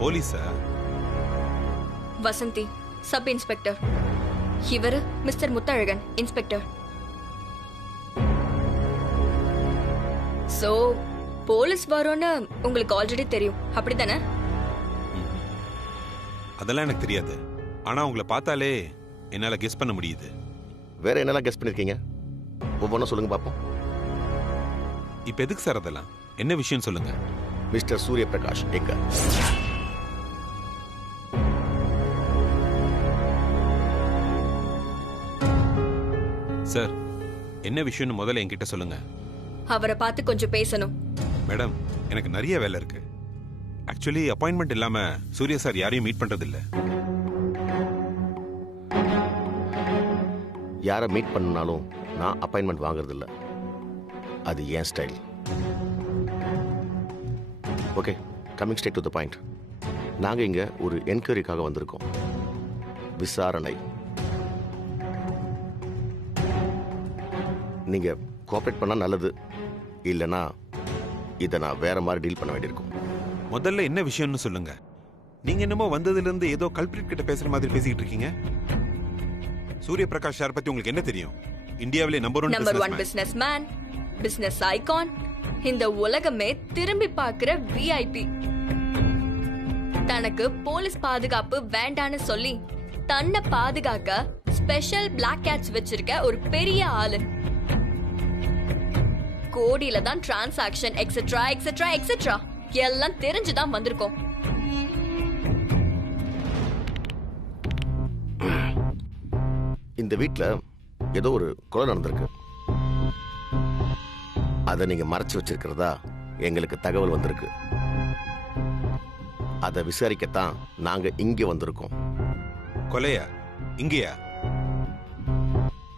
போலீஸா? Vasanthi sub inspector. இவரு mister Muthazhagan inspector. So police வரோன்னு உங்களுக்கு ஆல்ரெடி தெரியும், அப்படிதானே? அதெல்லாம் எனக்கு தெரியாது. ஆனா உங்களை பார்த்தாலே என்னால கெஸ் பண்ண முடியுது. வேற என்னெல்லாம் கெஸ் பண்ணிருக்கீங்க? ஒவ்வொன்றும் சொல்லுங்க பாப்போம். இப்ப எதுக்கு சார் அதெல்லாம்? என்ன விஷயம் சொல்லுங்க. மிஸ்டர் சூரிய பிரகாஷ் எங்க? சார் என்ன விஷயம்னு முதல்ல என்கிட்ட சொல்லுங்க. அவரை பார்த்து கொஞ்சம் பேசணும். மேடம், எனக்கு நிறைய வேலை இருக்கு. ஆக்சுவலி அப்பாயின்மெண்ட் இல்லாம சூர்யா சார் யாரையும் மீட் பண்றது இல்ல. யாரை மீட் பண்ணாலும் நான் அப்பாயின்மெண்ட் வாங்குறது இல்ல. அது ஏன் style. Okay, coming straight to the point. நாங்க இங்க ஒரு என்கொயரிக்காக வந்திருக்கோம். விசாரணை. நீங்க கோஆபரேட் பண்ணா நல்லது, இல்லனா இதை நான் வேற மாதிரி டீல் பண்ண வேண்டியிருக்கும். முதல்ல என்ன விஷயம்னு சொல்லுங்க. நீங்க என்னமோ வந்ததுல இருந்து ஏதோ கல்பிரிட் கிட்ட பேசுற மாதிரி பேசிக்கிட்டு இருக்கீங்க. சூரிய பிரகாஷ் சார் பத்தி உங்களுக்கு என்ன தெரியும்? இந்தியாவிலே number one business man, business icon, இந்த உலகமே திரும்பி பார்க்கிற விஐபி. தனக்கு போலீஸ் பாதுகாப்பு வேண்டான்னு சொல்லி தன்னை பாதுகாக்க ஸ்பெஷல் பிளாக் கேட்ஸ் வச்சிருக்க ஒரு பெரிய ஆளு. கோடியில தான் டிரான்சாக்ஷன் எக்ஸெட்ரா எக்ஸெட்ரா எக்ஸெட்ரா எல்லாம் தெரிஞ்சுதான் வந்திருக்கோம். இந்த வீட்ல ஏதோ ஒரு கொலை நடந்திருக்கு. அதை நீங்க மறைச்சு வச்சிருக்கிறதா எங்களுக்கு தகவல் வந்திருக்கு. அதை விசாரிக்கத்தான் நாங்க இங்க வந்திருக்கோம். கொலையா? இங்கயா?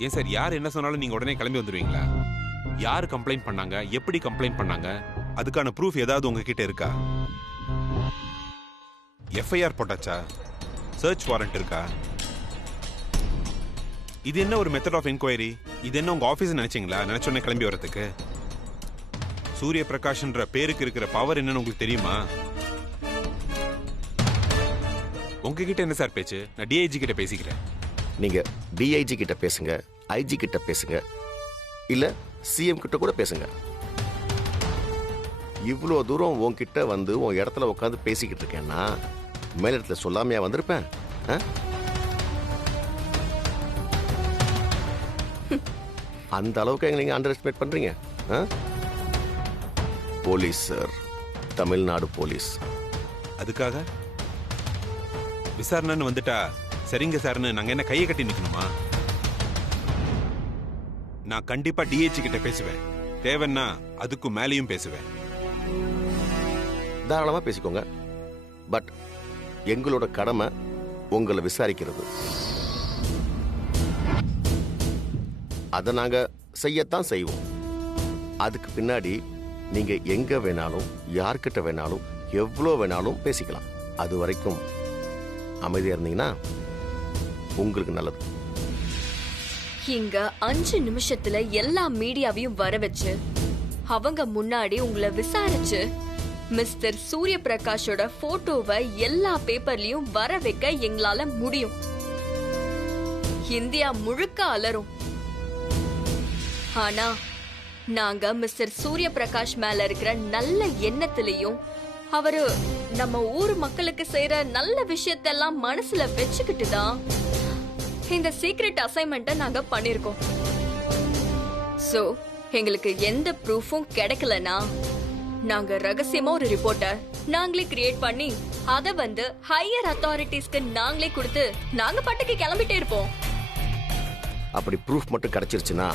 ஏன் சார், யார் என்ன சொன்னாலும் நீங்க உடனே கிளம்பி வந்துருவீங்களா? யாரு கம்ப்ளைண்ட் பண்ணாங்க, எப்படி கம்ப்ளைண்ட் பண்ணாங்க, அதுக்கான ப்ரூஃப் ஏதாவது உங்ககிட்ட இருக்கா? எஃப்ஐஆர் போட்டாச்சா? சர்ச் வாரண்ட் இருக்கா? இது என்ன ஒரு மெத்தட் ஆஃப் என்கொயரி? இது என்ன உங்க ஆபீஸ் நினைச்சீங்களா நினைச்சோன்னே கிளம்பி வரதுக்கு? சூரிய பிரகாஷ்ன்ற பேருக்கு இருக்கிற பவர் என்னன்னு உங்களுக்கு தெரியுமா? உங்ககிட்ட என்ன சார் பேச்சு? நான் டிஐஜி கிட்ட பேசிக்கிறேன். நீங்க டிஐஜி கிட்ட பேசுங்க, ஐஜி கிட்ட பேசுங்க, இல்ல சிஎம் கிட்ட கூட பேசுங்க. இவ்வளோ தூரம் உன்கிட்ட வந்து உன் இடத்துல உட்காந்து பேசிக்கிட்டு இருக்கேன்னா மேலிடத்துல சொல்லாமையா வந்திருப்பேன்? அந்த அளவுக்கு எங்களை நீங்க அண்டர் எஸ்டிமேட் பண்றீங்க. Police sir, Tamil Nadu police. அதுக்காக விசாரணைன்னு வந்துட்டா சரிங்க சார்னு நாங்க என்ன கையை கட்டி நிக்கணுமா? நான் கண்டிப்பா டிஹெச் கிட்ட பேசுவேன். தேவைன்னா அதுக்கு மேலேயும் பேசுவேன். தாராளமா பேசிக்கோங்க. பட் எங்களோட கடமை உங்களை விசாரிக்கிறது. அதை நாங்க செய்யத்தான் செய்வோம். அதுக்கு பின்னாடி நீங்க எங்க வேணாலும் யார்கிட்ட வேணாலும் எவ்வளோ வேணாலும் பேசிக்கலாம். அது வரைக்கும் அமைதியா இருந்தீங்கன்னா உங்களுக்கு நல்லது. இங்க 5 நிமிஷத்துல எல்லா மீடியாவையும் வர வச்சு அவங்க முன்னாடி உங்களை விசாரிச்சு மிஸ்டர் சூரிய பிரகாஷோட போட்டோவை எல்லா பேப்பர்லயும் வர வைக்க எங்களால முடியும். இந்தியா முழுக்க அலரும். ஆனா நாங்க மிஸ்டர் சூரிய பிரகாஷ் மேல இருக்கிற நல்ல எண்ணத்திலையும் அவரு நம்ம ஊர் மக்களுக்கு செய்யற நல்ல விஷயத்தெல்லாம் மனசுல வச்சுக்கிட்டு தான் இந்த சீக்ரெட் அசைன்மெண்ட்டை நாங்க பண்ணிருக்கோம். சோ எங்களுக்கு எந்த ப்ரூஃபும் கிடைக்கலனா நாங்க ரகசியமா ஒரு ரிப்போர்ட்டை நாங்களே கிரியேட் பண்ணி அத வந்து ஹையர் அத்தாரிட்டிஸ்க்கு நாங்களே கொடுத்து நாங்க பாட்டுக்கு கிளம்பிட்டே இருப்போம். அப்படி ப்ரூஃப் மட்டும் கிடைச்சிருச்சுன்னா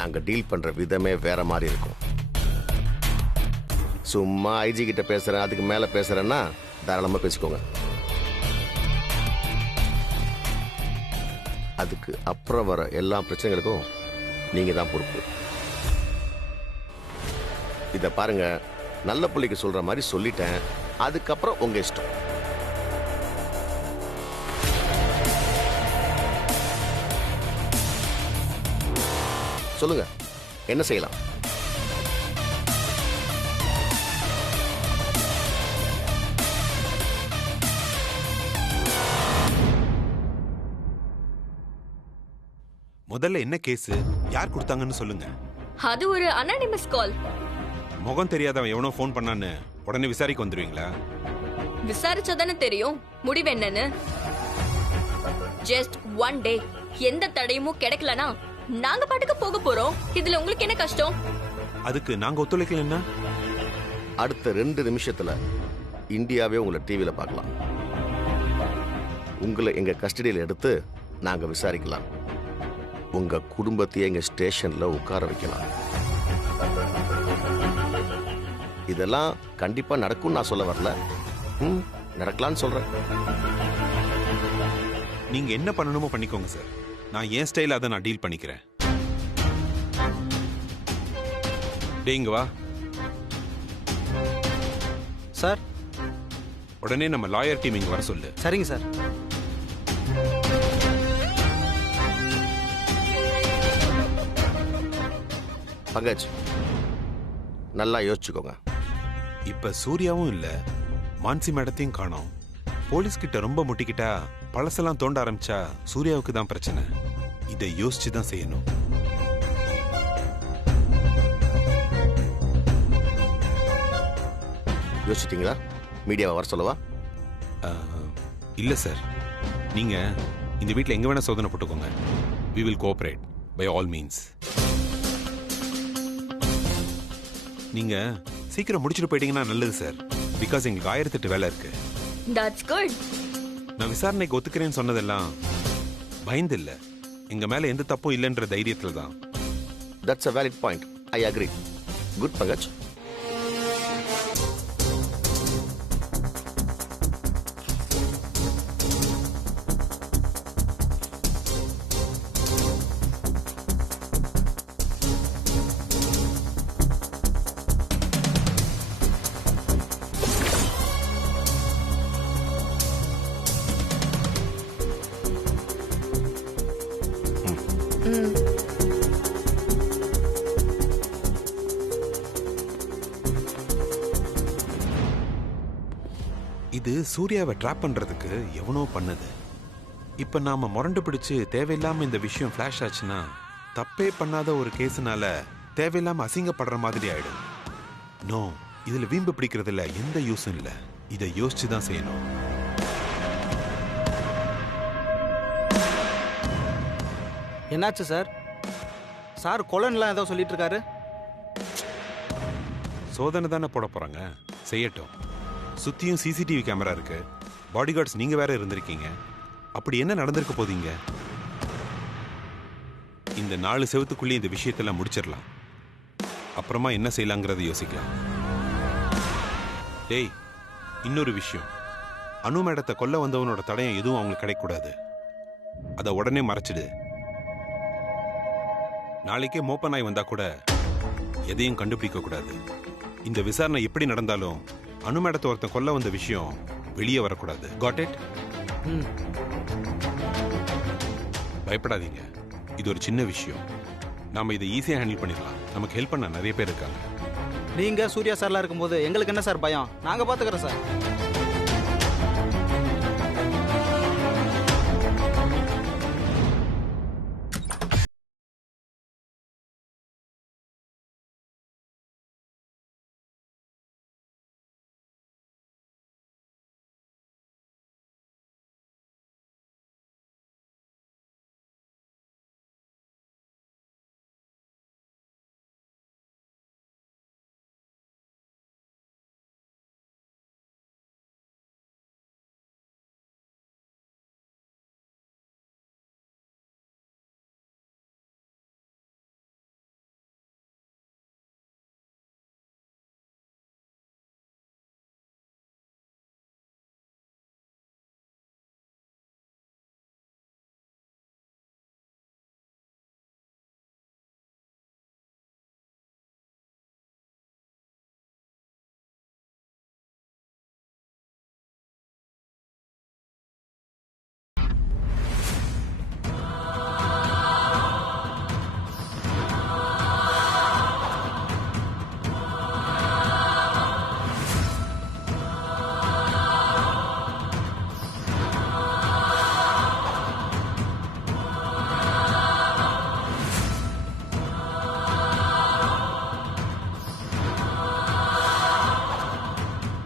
நாங்க டீல் பண்ற விதமே வேற மாதிரி இருக்கும். சும்மா ஐஜி கிட்ட பேசுறேன் அதுக்கு மேல பேசுறேன்னா தாராளமா பேசிக்கோங்க. அதுக்கு அப்புறம் வர எல்லா பிரச்சனைகளுக்கும் நீங்க தான் பொறுப்பு. இத பாருங்க, நல்ல பிள்ளைக்கு சொல்ற மாதிரி சொல்லிட்டேன். அதுக்கப்புறம் உங்க இஷ்டம். சொல்லுங்க, என்ன செய்யலாம்? முதல்ல என்ன கேஸ், யார் கொடுத்தாங்கன்னு சொல்லுங்க. அது ஒரு அனானிமஸ் கால். முகம் தெரியாதவன் எவனோ ஃபோன் பண்ணான்னு உடனே விசாரிக்க வந்துருவீங்களா? விசாரிச்சாதானே தெரியும் முடிவு என்னன்னு. ஜஸ்ட் ஒன் டே, எந்த தடையும் கிடைக்கலனா நாங்க பாட்டுக்கு போக போறோம். இதுல உங்களுக்கு என்ன கஷ்டம்? அதுக்கு நாங்க ஒத்துழைக்கலன்னா அடுத்த 2 நிமிஷத்துல இந்தியாவே உங்களை டிவியில பார்க்கலாம். உங்களை எங்க கஸ்டடியில் எடுத்து நாங்க விசாரிக்கலாம். உங்க குடும்பத்தையே எங்க ஸ்டேஷன்ல உட்கார வைக்கலாம். இதெல்லாம் கண்டிப்பா நடக்கும் நான் சொல்ல வரல. நடக்கலாம்னு சொல்றேன். நீங்க என்ன பண்ணணுமோ பண்ணிக்கோங்க சார். நான் என் ஸ்டைல அதை நான் டீல் பண்ணிக்கிறேன். டேய் இங்க வா. சார். உடனே நம்ம லாயர் டீம் இங்க வர சொல்லு. சரிங்க சார். பங்கஜ், நல்லா யோசிச்சுக்கோங்க. இப்ப சூர்யாவும் இல்ல, மான்சி மேடத்தையும் காணோம். போலீஸ் கிட்ட ரொம்ப முட்டிக்கிட்டா பழசெல்லாம் தோண்ட ஆரம்பிச்சா சூர்யாவுக்கு தான் பிரச்சனை. இதை யோசிச்சு தான் செய்யணும். யோசிச்சிட்டீங்களா? மீடியாவை வர சொல்லவா? இல்ல சார், நீங்க இந்த வீட்டில் எங்க வேணா சோதனை போட்டுக்கோங்க. we will cooperate by all means. நீங்க சீக்கிரம் முடிச்சுட்டு போயிட்டீங்கன்னா நல்லது சார். பிகாஸ் எங்களுக்கு 1008 வேலை இருக்கு. That's good. நான் விசாரணைக்கு ஒத்துக்கிறேன்னு சொன்னதெல்லாம் பயந்து இல்ல, எங்க மேல எந்த தப்பும் இல்லைன்ற தைரியத்துல தான். That's a valid point. I agree. Good, Pangaj. இது சூர்யாவை ட்ராப் பண்றதுக்கு எவனோ பண்ணது. இப்ப நாம முரண்டு பிடிச்சு தேவையில்லாம இந்த விஷயம் ஃபிளாஷ் ஆச்சுன்னா தப்பே பண்ணாத ஒரு கேஸ்னால தேவையில்லாம அசிங்கப்படுற மாதிரி ஆயிடும். நோ, இதுல வீம்பு பிடிக்கிறதுல எந்த யூஸும் இல்ல. இதை யோசிச்சு தான் செய்யணும். என்னாச்சு சார்? சார் கொலன்லாம் ஏதோ சொல்லிட்டு இருக்காரு. சோதனை தானே போட போறாங்க, செய்யட்டும். சுத்தியும் சிசிடிவி கேமரா இருக்கு. பாடி கார்ட்ஸ் நீங்க வேற இருந்திருக்கீங்க. அப்படி என்ன நடந்திருக்க போதீங்க? இந்த 4 செவத்துக்குள்ளே இந்த விஷயத்தெல்லாம் முடிச்சிடலாம். அப்புறமா என்ன செய்யலாங்கிறத யோசிக்கலாம். டேய், இன்னொரு விஷயம், அனு மேடத்தை கொல்ல வந்தவனோட தடயம் எதுவும் அவங்களுக்கு கிடைக்கூடாது. அதை உடனே மறைச்சிடு. நாளைக்கே மோப்ப நாய் வந்தா கூட எதையும் கண்டுபிடிக்க கூடாது. இந்த விசாரணை எப்படி நடந்தாலும் அனு மேடத்தை ஒருத்தன் கொல்ல வந்த விஷயம் வெளியே வரக்கூடாது. Got it? பயப்படாதீங்க, இது ஒரு சின்ன விஷயம். நாம இதை ஈஸியா ஹேண்டில் பண்ணிடலாம். நமக்கு ஹெல்ப் பண்ண நிறைய பேர் இருக்காங்க. நீங்க சூர்யா சார்லாம் இருக்கும்போது எங்களுக்கு என்ன சார் பயம்? நாங்க பாத்துக்கிறோம் sir.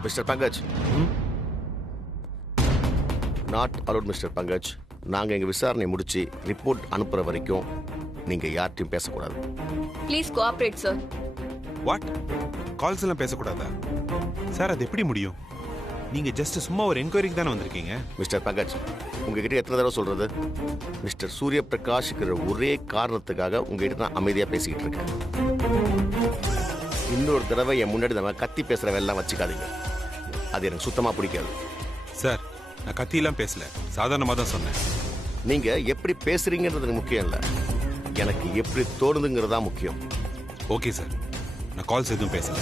Mister Pankaj, not allowed mister Pankaj. நாங்கள் எங்கள் விசாரணை முடிச்சு ரிப்போர்ட் அனுப்புகிற வரைக்கும் நீங்கள் யார்ட்டையும் பேசக்கூடாது. Please cooperate sir. What? Calls எல்லாம் பேசக்கூடாதா சார்? அது எப்படி முடியும்? நீங்க ஜஸ்ட் சும்மா ஒரு என்கொயரிக்கு தானே வந்திருக்கீங்க. மிஸ்டர் பங்கஜ், உங்ககிட்ட எத்தனை தடவை சொல்றது? மிஸ்டர் சூரிய பிரகாஷ்ங்கிற ஒரே காரணத்துக்காக உங்ககிட்ட நான் அமைதியாக பேசிக்கிட்டு இருக்கேன். இன்னொரு தடவை என் முன்னாடி நம்ம கத்தி பேசுறவெல்லாம் வச்சுக்காதீங்க. அது எனக்கு சுத்தமாக பிடிக்காது. சார், நான் கத்தியெல்லாம் பேசல, சாதாரணமாக தான் சொன்னேன். நீங்க எப்படி பேசுறீங்கன்றது முக்கியம் இல்லை, எனக்கு எப்படி தோணுதுங்கிறது தான் முக்கியம். ஓகே சார், நான் கால்ஸ் எதுவும் பேசல.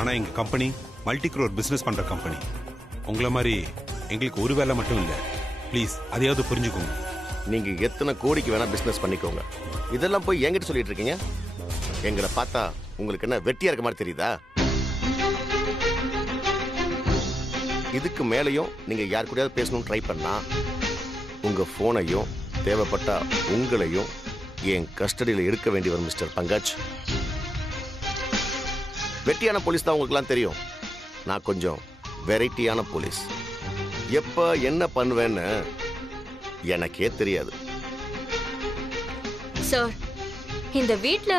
ஆனா எங்க கம்பெனி மல்டி க்ரோர் பிசினஸ் பண்ற கம்பெனி. உங்களை மாதிரி எங்களுக்கு ஒரு வேலை மட்டும் இல்லை. ப்ளீஸ் அதையாவது புரிஞ்சுக்கோங்க. நீங்க எத்தனை கோடிக்கு வேணா பிசினஸ் பண்ணிக்கோங்க. இதெல்லாம் போய் என்கிட்ட சொல்லிட்டு இருக்கீங்க. எங்களை பார்த்தா உங்களுக்கு என்ன வெட்டியா இருக்க மாதிரி தெரியுதா? இதுக்கு மேலையும் நீங்க யார் கூடயாவது பேசணும்னு ட்ரை பண்ணா உங்க போனையும் தேவைப்பட்டா உங்களையும் என் கஸ்டடியில் எடுக்க வேண்டி வரும் மிஸ்டர் பங்கஜ். வெட்டியான போலீஸ் தான் உங்களுக்குலாம் தெரியும். நான் கொஞ்சம் வெரைட்டியான போலீஸ். எப்ப என்ன பண்ணுவேன்னு எனக்கே தெரியாது. சார், இந்த வீட்ல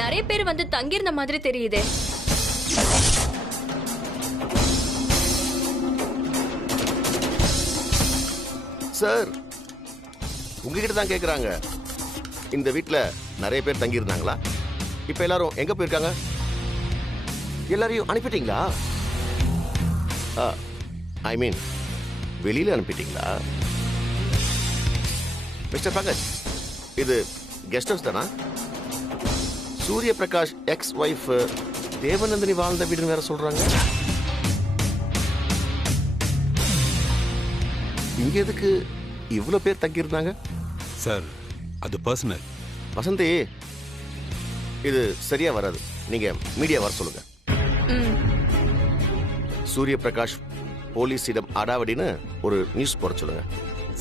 நிறைய பேர் வந்து தங்கியிருந்த மாதிரி தெரியுதே. சார், உங்ககிட்ட தான் கேட்குறாங்க. இந்த வீட்டில் நிறைய பேர் தங்கியிருந்தாங்களா? இப்போ எல்லாரும் எங்கே போயிருக்காங்க? எல்லாரையும் அனுப்பிட்டீங்களா? ஐ மீன் வெளியில் அனுப்பிட்டீங்களா? மிஸ்டர் பங்கஜ், இது கெஸ்ட் ஹவுஸ் தானா? சூரிய பிரகாஷ் எக்ஸ் ஒய்ஃப் தேவநந்தினி வாழ்ந்த வீடுன்னு வேற சொல்றாங்க. இங்க எதுக்கு இவ்வளோ பேர் தங்கியிருந்தாங்க? சார், அது பர்சனல். வசந்தி, இது சரியா வராது. நீங்க மீடியா வர சொல்லுங்க. சூரிய பிரகாஷ் போலீஸிடம் அடாவடின்னு ஒரு நியூஸ் போட சொல்லுங்க.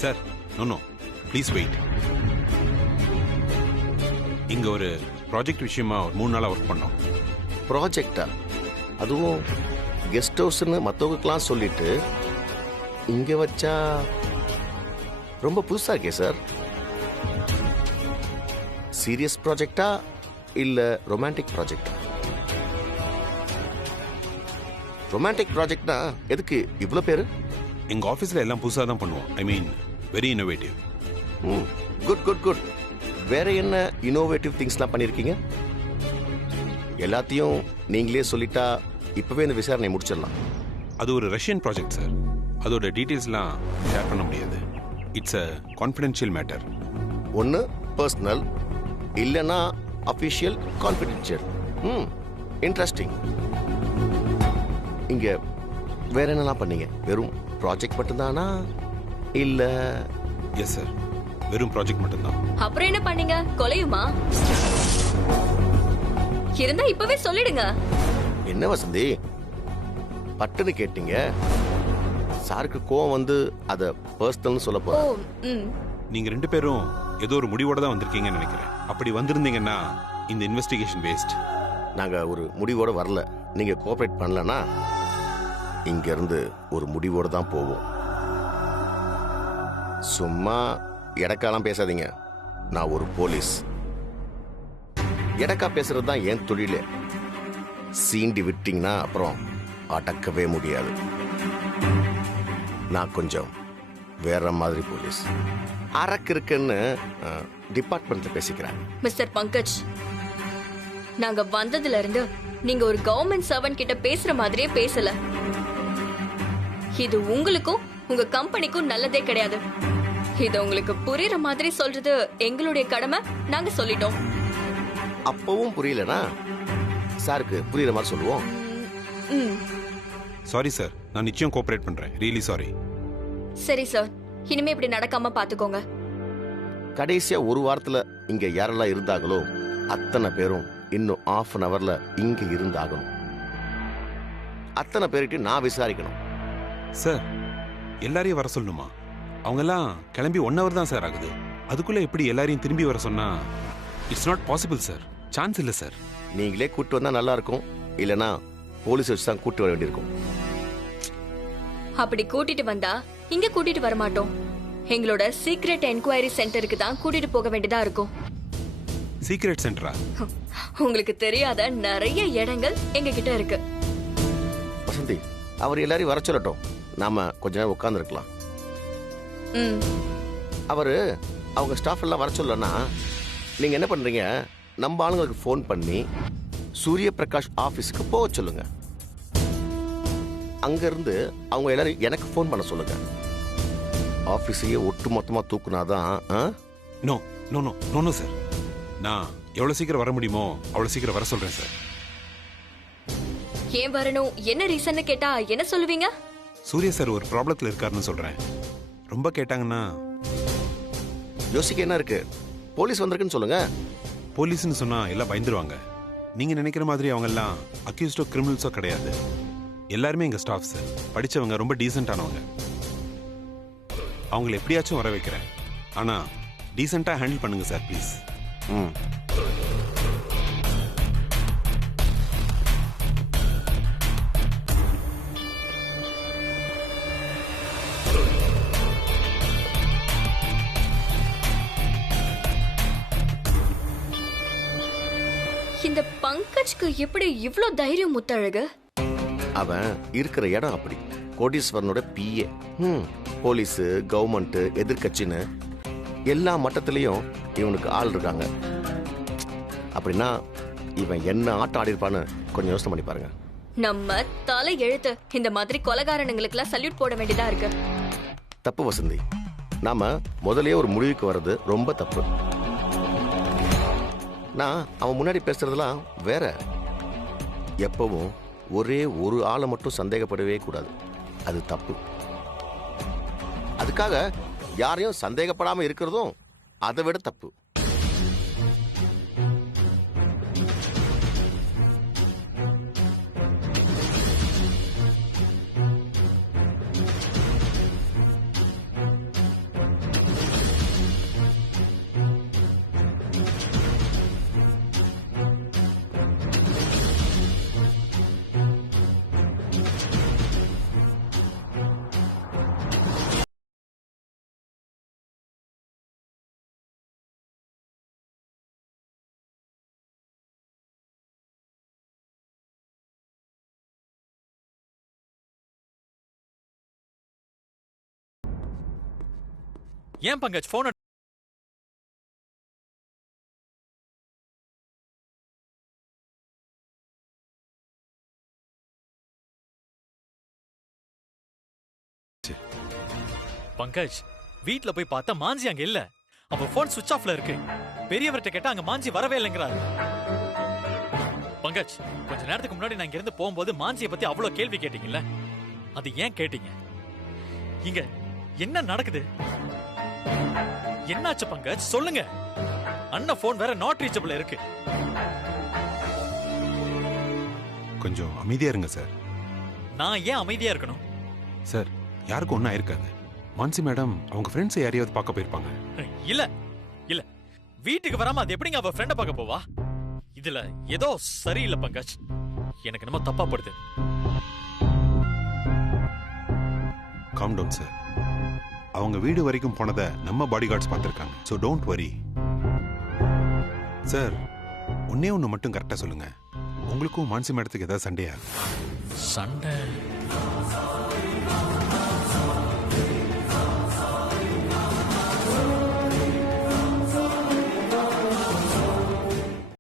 Sir, no please wait. இங்க ஒரு ப்ராஜெக்ட் விஷயமா ஒரு 3 நாளா ஒர்க் பண்ணோம். ப்ராஜெக்டா? அதுவும் கெஸ்ட் ஹவுஸ்ன்னு மற்றவங்களுக்கெல்லாம் சொல்லிட்டு இங்க வச்சா ரொம்ப புதுசா இருக்கே சார். சீரியஸ் ப்ராஜெக்டா இல்ல ரொமான்டிக் ப்ராஜெக்டா? ரொமான்டிக் ப்ராஜெக்ட்னா எதுக்கு இவ்வளோ பேரு? எங்க ஆஃபீஸ்ல எல்லாம் புதுசாக தான் பண்ணுவோம். I mean very innovative. Good good good. வேற என்ன இன்னோவேட்டிவ் திங்ஸ்லாம் பண்ணியிருக்கீங்க? எல்லாத்தையும் நீங்களே சொல்லிட்டா இப்பவே இந்த விசாரணை முடிச்சிடலாம். அது ஒரு ரஷ்யன் ப்ராஜெக்ட் சார். அதோட டீட்டெயில்ஸ்லாம் ஷேர் பண்ண முடியாது. It's a confidential matter. ஒன்று பர்சனல், இல்லைன்னா அஃபிஷியல் கான்ஃபிடென்ஷியல். இன்ட்ரெஸ்டிங். இங்க வேற என்னலாம் பண்ணீங்க? வெறும் ப்ராஜெக்ட் மட்டும்தானா இல்ல? எஸ் சார், வெறும் ப்ராஜெக்ட் மட்டும்தான். அப்புறம் என்ன பண்ணீங்க? கொலையுமா? இருந்தா இப்பவே சொல்லிடுங்க. என்ன வசந்தி பட்டுன்னு கேட்டீங்க? சாருக்கு கோவம் வந்து அத பர்சனல்னு சொல்ல ஓ, போறேன். நீங்க 2 பேரும் ஏதோ ஒரு முடிவோட தான் வந்திருக்கீங்கன்னு நினைக்கிறேன். அப்படி வந்திருந்தீங்கன்னா இந்த இன்வெஸ்டிகேஷன் வேஸ்ட். நாங்க ஒரு முடிவோட வரல. நீங்க கோஆபரேட் பண்ணலன்னா இங்க இருந்து ஒரு முடிவோட தான் போவோம். சும்மா எடக்காலாம் பேசாதீங்க. நான் ஒரு போலீஸ். எடக்கா பேசுறது தான் என் தொழிலே. சீண்டி விட்டீங்கன்னா அப்புறம் அடக்கவே முடியாது. நான் கொஞ்சம் வேற மாதிரி போலீஸ். அரக்கு இருக்குன்னு டிபார்ட்மெண்ட்ல பேசிக்கிறேன். மிஸ்டர் பங்கஜ், நாங்க வந்ததுல இருந்து நீங்க ஒரு கவர்மெண்ட் சர்வன்ட் கிட்ட பேசுற மாதிரியே பேசல. இது உங்களுக்கும் உங்க கம்பெனிக்கும் நல்லதே கிடையாது. இது உங்களுக்கு புரியுற மாதிரி சொல்றது எங்களுடைய கடமை. நாங்க சொல்லிட்டோம். அப்பவும் புரியலனா சாருக்கு புரியுற மாதிரி சொல்லுவோம். சாரி சார், நான் நிச்சயம் கோஆபரேட் பண்றேன். Really sorry. சரி சார், இனிமே இப்படி நடக்காம பாத்துக்கோங்க. கடைசியா ஒரு வாரத்துல இங்க யாரெல்லாம் இருந்தாங்களோ அத்தனை பேரும் இன்னும் 1/2 an hourல இங்க இருந்தாகணும். அத்தனை பேர்கிட்ட நான் விசாரிக்கணும். சார், எல்லாரையும் வர சொல்லணுமா? அவங்கெல்லாம் கிளம்பி 1 hour தான் சார் ஆகுது. அதுக்குள்ள எப்படி எல்லாரையும் திரும்பி வர சொன்னா it's not possible sir. Chance இல்லை சார். நீங்களே கூட்டு வந்தா நல்லா இருக்கும். இல்லைன்னா போலீஸ் வச்சு தான் கூட்டு வர வேண்டியிருக்கும். அப்படி கூட்டிட்டு வந்தா இங்க கூட்டிட்டு வர மாட்டோம். எங்களோட சீக்ரெட் என்கொயரி சென்டருக்கு தான் கூட்டிட்டு போக வேண்டியதா இருக்கும். சீக்ரெட் சென்டரா? உங்களுக்கு தெரியாத நிறைய இடங்கள் எங்க கிட்ட இருக்கு. வசந்தி, அவர் எல்லாரையும் வர சொல்லட்டும், நாம கொஞ்ச நேரம் உட்காந்துருக்கலாம். ம், அவரு அவங்க ஸ்டாஃப் எல்லாம் வர சொல்லனா நீங்க என்ன பண்றீங்க, நம்ம ஆளுங்களுக்கு ஃபோன் பண்ணி சூரிய பிரகாஷ் ஆபீஸ்க்கு போக சொல்லுங்க. அங்க இருந்து அவங்க எல்லாரும் எனக்கு ஃபோன் பண்ண சொல்லுங்க. ஆபீஸையே ஒட்டு மொத்தமா தூக்குனாதான். No no no no no sir. நான் எவ்வளவு சீக்கிரம் வர முடியுமோ அவ்வளவு சீக்கிரம் வர சொல்றேன் சார். ஏன் வரணும், என்ன ரீசன் கேட்டா என்ன சொல்லுவீங்க? சூர்யா சார் ஒரு ப்ராப்ளத்துல இருக்காருன்னு சொல்றேன். ரொம்ப கேட்டாங்கன்னா யோசிக்க என்ன இருக்கு, போலீஸ் வந்திருக்குன்னு சொல்லுங்க. போலீஸ்னு சொன்னா எல்லாம் பயந்துருவாங்க. நீங்க நினைக்கிற மாதிரி அவங்க எல்லாம் அக்யூஸ்டோ கிரிமினல்ஸோ கிடையாது. எல்லாருமே எங்க ஸ்டாஃப் சார், படிச்சவங்க, ரொம்ப டீசென்டானவங்க. அவங்களை எப்படியாச்சும் வர வைக்கிறேன். ஆனா டீசெண்டா ஹேண்டில் பண்ணுங்க சார் ப்ளீஸ். ம். இந்த பங்கஜ்க்கு எப்படி இவ்ளோ தைரியம் முத்தழகு? அவன் இருக்கிற இடம் அப்படி. கோடீஸ்வரனோட பிஏ. போலீஸ், கவர்மெண்ட், எதிர்கட்சின்னு எல்லா மட்டத்திலையும் இவனுக்கு ஆள் இருக்காங்க. அப்படின்னா இவன் என்ன ஆட்டம் ஆடி இருப்பான்னு கொஞ்சம் யோசனை பண்ணி பாருங்க. நம்ம தலை எழுத்து இந்த மாதிரி கொலைகாரனுங்களுக்குலாம் சல்யூட் போட வேண்டியதா இருக்கு. தப்பு வசந்தி, நாம முதல்லயே ஒரு முடிவுக்கு வர்றது ரொம்ப தப்பு. நான் அவன் முன்னாடி பேசுறதெல்லாம் வேற. எப்பவும் ஒரே ஒரு ஆளை மட்டும் சந்தேகப்படவே கூடாது, அது தப்பு. அதுக்காக யாரையும் சந்தேகப்படாம இருக்கிறதும் அதை விட தப்பு. ஏன் பங்கஜ் போன்? பங்கஜ், வீட்ல போய் பார்த்தா மாஞ்சி அங்க இல்ல. அவ போன் சுவிட்ச் ஆஃப்ல இருக்கு. பெரியவர்கிட்ட கேட்டா அங்க மாஞ்சி வரவே இல்லைங்கிறாரு. பங்கஜ், கொஞ்ச நேரத்துக்கு முன்னாடி நான் இங்க இருந்து போகும்போது மாஞ்சியை பத்தி அவ்வளவு கேள்வி கேட்டீங்கல்ல, அது ஏன் கேட்டீங்க? இங்க என்ன நடக்குது? என்னாச்சு பங்கஜ், சொல்லுங்க. அண்ணா போன் வேற நாட் ரீச்சபிள் இருக்கு. கொஞ்சம் அமைதியா இருங்க சார். நான் ஏன் அமைதியா இருக்கணும்? சார், யாருக்கும் ஒன்றும் ஆயிருக்காது. மான்சி மேடம் அவங்க ஃப்ரெண்ட்ஸ் யாரையாவது பார்க்க போயிருப்பாங்க. இல்ல இல்ல, வீட்டுக்கு வராம அது எப்படிங்க அவ ஃப்ரெண்ட பார்க்க போவா? இதுல ஏதோ சரியில்லை பங்கஜ். எனக்கு என்னமோ தப்பா படுது. Calm down sir. அவங்க வீடு வரைக்கும் போனதை நம்ம பாடி கார்ட்ஸ் பார்த்துருக்காங்க. So don't worry sir. ஒன்னே ஒன்று மட்டும் கரெக்டாக சொல்லுங்க, உங்களுக்கும் மான்சி மேடத்துக்கு ஏதாவது சண்டையா? சண்டை?